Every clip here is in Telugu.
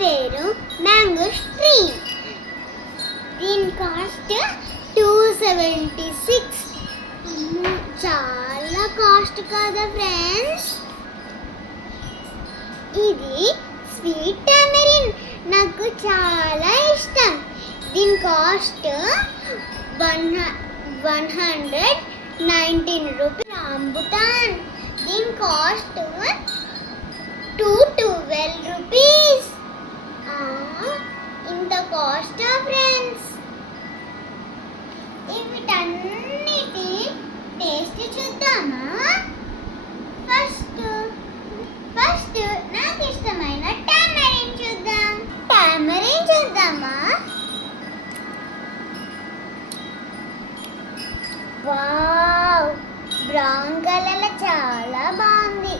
పేరు మ్యాంగో స్ట్రీమ్. దీని కాస్ట్ 276. చాలా కాస్ట్ కదా ఫ్రెండ్స్. ఇది స్వీట్ టామరిన్, నాకు చాలా ఇష్టం. దీని కాస్ట్ 119 రూపీస్. రాంబుటాన్, దీని కాస్ట్ 212 రూపీస్. ఇంత కాస్ట్ ఫ్రెండ్స్. వీటన్నిటి టేస్ట్ చూద్దామా? ఫస్ట్ నాకు ఇష్టమైన టామరిన్ చూద్దామా? వావ్, బ్రౌన్ కలర్ చాలా బాగుంది.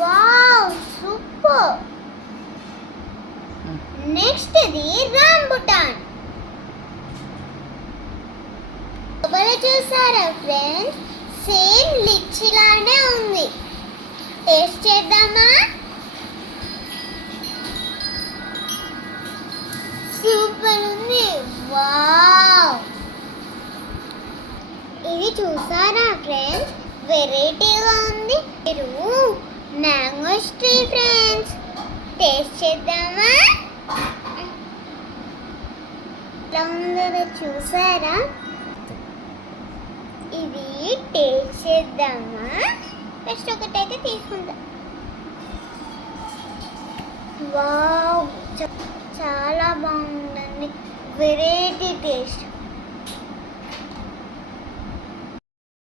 Wow, super. నెక్స్ట్ ఇది రాంబుటాన్. చూసారా ఫ్రెండ్స్, సేమ్ లిచీ లానే ఉంది. టేస్ట్ చేద్దామా? సూపర్ ఉంది. వావ్, ఇది చూసారా ఫ్రెండ్స్, వెరైటీగా ఉంది. మీరు మ్యాంగో స్ట్రీ ఫ్రెండ్స్, టేస్ట్ చేద్దామా? ఎలా ఉందో చూసారా? ఇది టేస్ట్ చేద్దామా? ఫస్ట్ ఒకటైతే తీసుకుంటా. వావ్, చాలా బాగుందండి. Variety taste.